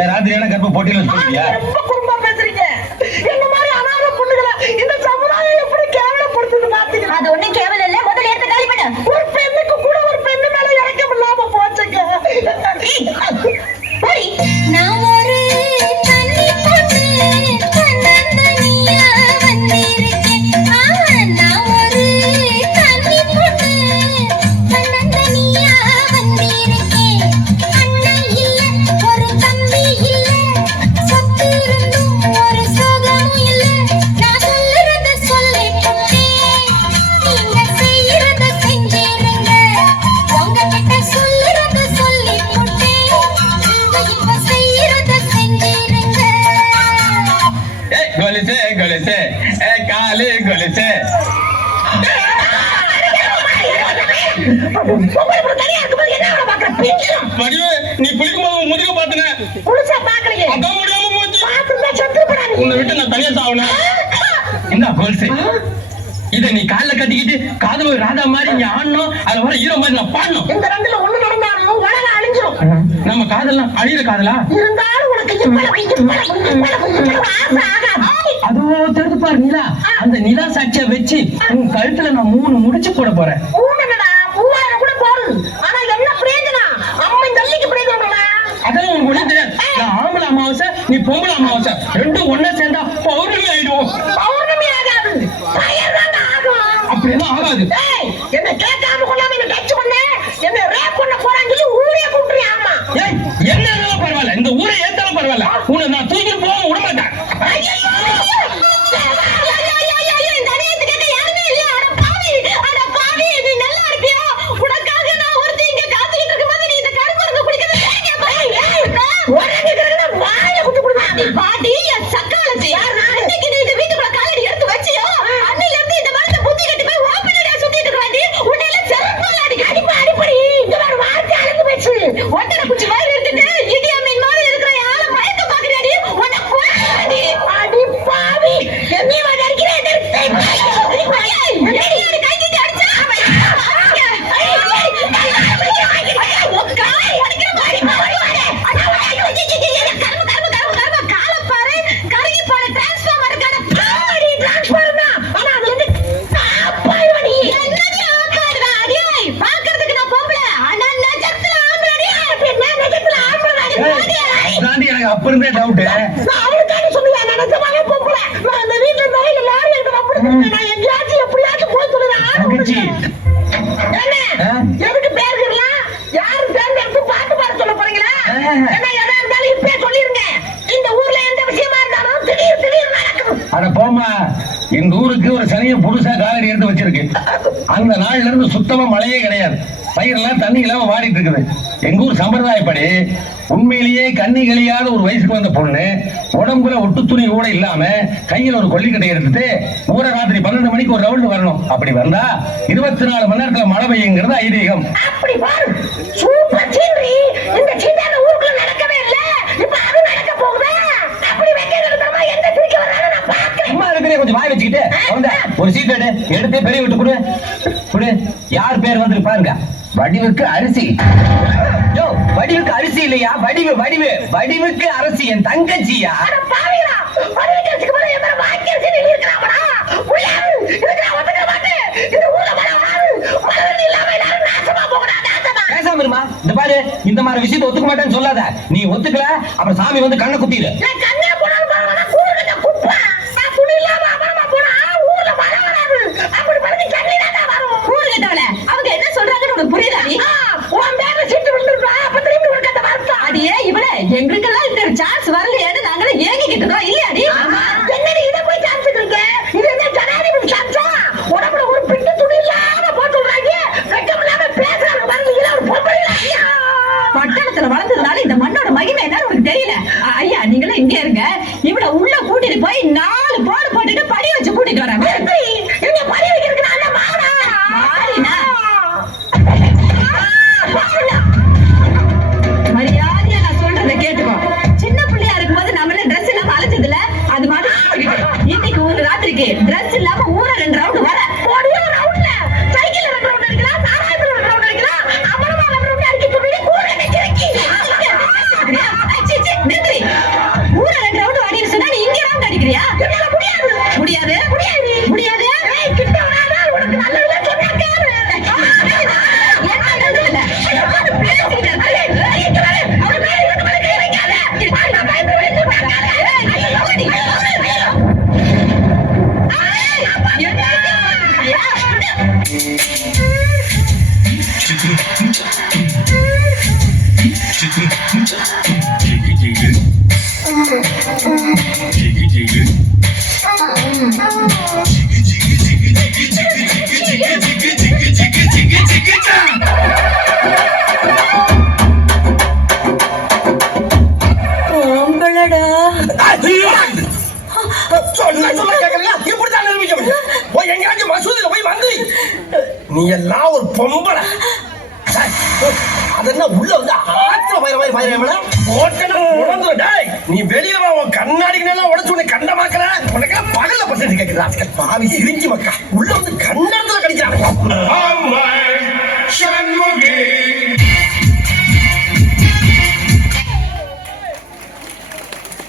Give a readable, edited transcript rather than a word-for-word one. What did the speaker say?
ஏன் ராத்திரியான கற்ப போட்டியில வச்சிருக்கியா? ரொம்ப குறும்பா பேசுறீங்க. என்ன மாதிரி அனாதை பொண்ணுகளை இந்த சமுதாயம் எப்படி கேவலப்படுத்துது பாத்தீங்களா? அது ஒண்ணும் கேவலம் இல்ல. முதல்ல எடுத்து காலி பண்ணு. ஒரு பெண்ணுக்கு கூட ஒரு பெண்ணு மேல இறக்கம் இல்லாம போச்சுங்க. நான் ஒரு தண்ணி போட்டு தன்னந்தனியா வந்திருக்கேன். நான் ஒரு தண்ணி போட்டு தன்னந்தனியா வந்திருக்கேன். அண்ணன் இல்ல, ஒரு தம்பி இல்ல, சொத்து இருந்தும் ஒரு சோகமும் இல்ல. நான் சொல்லுறத சொல்லிட்டேன், நீங்க செய்யறத செஞ்சிருங்க. உங்ககிட்ட சொல்லுறத சொல்லிட்டேன், இப்ப செய்யறத செஞ்சிருங்க. கொலுசே கொலுசே காலு கொலுசே. நீ குளிக்கும் போது முதுக பாத்துன புதுசா பாக்கலையே. அதான் முடியாம போச்சு. பாத்துதான் செத்து போறாங்க. உன்னை விட்டு நான் தனியா சாவுன. என்ன கொலுசு இத நீ கால்ல கட்டிக்கிட்டு காதுல ஒரு ராதா மாதிரி நீ ஆடணும். அதுல வர ஹீரோ மாதிரி நான் பாடணும். இந்த ரெண்டுல ஒண்ணு நடந்தாலும் உலகம் அழிஞ்சிரும். நம்ம காதெல்லாம் அழியிற காதலா? இருந்தாலும் உனக்கு ஆசை ஆகாது. அதோ தெரிந்து பாரு நிலா. அந்த நிலா சாட்சியை வச்சு உன் கழுத்துல நான் 3 முடிச்சு போட போறேன். 3000 கூட போடு. ஆனா என்ன பிரயோஜனம்? அம்மா தள்ளிக்கு பிரயோஜனம். அதெல்லாம் உனக்கு ஒண்ணு தெரியாது. நான் ஆம்பளை அமாவாசை, நீ பொம்பளை அமாவாசை, ரெண்டும் ஒண்ணா சேர்ந்தா பௌர்ணமி ஆயிடுவோம். பௌர்ணமி ஆகாது, பயர்தான் ஆகும். அப்படியெல்லாம் ஆகாது. என்ன கேட்காம கொள்ளாம என்ன டச் பண்ண, என்ன ரேப் பண்ண போறான்னு சொல்லி ஊரே கூப்பிடுறியா? ஆமா. ஏய், என்ன இருந்தாலும் பரவாயில்ல, இந்த ஊரை ஏத்தாலும் பரவாயில்ல, உன்னை நான் தூக்கி போக விட மாட்டேன். பாட்டி சக்காலத்தி அன்னைக்கு நீ இந்த வீட்டுக்குள்ள காலடி எடுத்து வச்சியோ அன்னையில இருந்து இந்த மரத்தை புத்தி கட்டி போய் ஓப்பனடா சுத்திட்டு இருக்காண்டி உன்னையில செருப்பால அடிப்படி இந்த ஒரு வார்த்தை அழகு பேசு ஒட்டட குச்சி மாதிரி எடுத்துட்டு இடியம்மன் மாதிரி இருக்கிற ஆளை மயக்க பாக்குறியாடி உன்னை போறாடி அடி பாவி நீ வந்து அடிக்கிறே கை கிட்டி அடிச்சா அப்ப இருந்தே டவுட். அவளுக்காக சொல்லுவேன். நினைச்சமாவே போகல. நான் இந்த வீட்டுல இருந்தாலும் இந்த லாரி எடுத்து அப்படி நான் எங்கேயாச்சும் எப்படியாச்சும் போய் சொல்லுறேன். என்ன எதுக்கு பேருக்கலாம்? யாரு தேர்ந்தெடுத்து பாட்டு பாட சொல்ல போறீங்களா? என்ன எதா இருந்தாலும் இப்பே சொல்லிருங்க. இந்த ஊர்ல எந்த விஷயமா இருந்தாலும் திடீர் நடக்கும். அட போமா, இந்த ஊருக்கு ஒரு சனியை புதுசா காலடி எடுத்து வச்சிருக்கு. அந்த நாள்ல இருந்து சுத்தமா மழையே கிடையாது. பயிரெல்லாம் தண்ணி இல்லாம வாடிட்டு இருக்குது. எங்க ஊர் சம்பிரதாயப்படி உண்மையிலேயே கண்ணி கழியாத ஒரு வயசுக்கு வந்த பொண்ணு உடம்புல ஒட்டு துணி கூட இல்லாம கையில ஒரு கொல்லிக்கட்டை எடுத்துட்டு ஊர ராத்திரி 12 மணிக்கு ஒரு ரவுண்ட் வரணும். அப்படி வந்தா 24 மணி நேரத்துல மழை பெய்யுங்கிறது ஐதீகம். அப்படி பாரு, சூப்பர் சீனரி. இந்த சீதான ஊருக்குள்ள நடக்கவே இல்ல, இப்ப அது நடக்க போகுதா? அப்படி வெங்கடரமா எந்த திருக்க வரானோ நான் பாக்குறேன். அம்மா இருக்கிறே கொஞ்சம் வாய் வச்சுக்கிட்டு ஒரு சீட் எடுத்து பெரிய விட்டு கொடு. யார் பேர் வந்து பாருங்க. வடிவுக்கு அரிசி. யோ, வடிவுக்கு அரிசி இல்லையா, வடிவுக்கு அரசி. என் தங்கச்சியா? அட பாவிடா, வடிவுக்கு அரிசிக்கு மேல என்ன வாங்கி அரிசி இருக்கறாங்கடா. புரியாது, இதுக்கு நான் ஒத்துக்க மாட்டேன். இந்த ஊர்ல மழை இல்லாம எல்லாரும் நாசமா போகடா. பேசாம இருமா. இந்த பாரு, இந்த மாதிரி விஷயத்தை ஒத்துக்க மாட்டேன்னு சொல்லாத. நீ ஒத்துக்கல அப்புறம் சாமி வந்து கண்ணை குத்திடு. நான் கண்ணே போனாலும் பரவாயில்ல, கூறுகிட்ட குப்பா. நான் துணி இல்லாம அமரமா போனா ஊர்ல மழை வராது. அப்படி பண்ணி தண்ணி தான் வரும். கூறுகிட்டவள அவங்க என்ன சொல்றாங்கன்னு உனக்கு புரியுதா? நீ உன் பேர சீட்டு விழுந்துருக்கா, அப்ப திரும்பி ஒரு கட்ட வரட்டா. அடியே இவள எங்களுக்கெல்லாம் இந்த சான்ஸ் வரலையேன்னு நாங்களே ஏங்கிக்கிட்டு இருக்கோம் இல்லையாடி? என்னடி இதை போய் சான்ஸுக்கிறீங்க? இது என்ன ஜனாதிபதி சான்ஸா? உடம்புல ஒரு பிட்டு துணி இல்லாம போட்டு விடுறாங்க. வெக்கம் இல்லாம பேசுறாங்க பாருங்க. ஒரு பொம்பளையா பட்டணத்துல வளர்ந்ததுனால இந்த மண்ணோட மகிமை என்னன்னு உனக்கு தெரியல. ஐயா நீங்களே இங்கே இருங்க, நீ எல்லாம் ஒரு பொம்பளை. அதென்ன உள்ள வந்து ஆத்துல பயிர நீ வெளியில வா, உன் கண்ணாடிக்கு எல்லாம் உடச்சு உன்னை கண்டமாக்கல. உனக்கு பகல்ல பசங்க கேட்குது. பாவி சிரிக்கி மக்கா உள்ள வந்து கண்ணத்துல கடிக்கிறாங்க.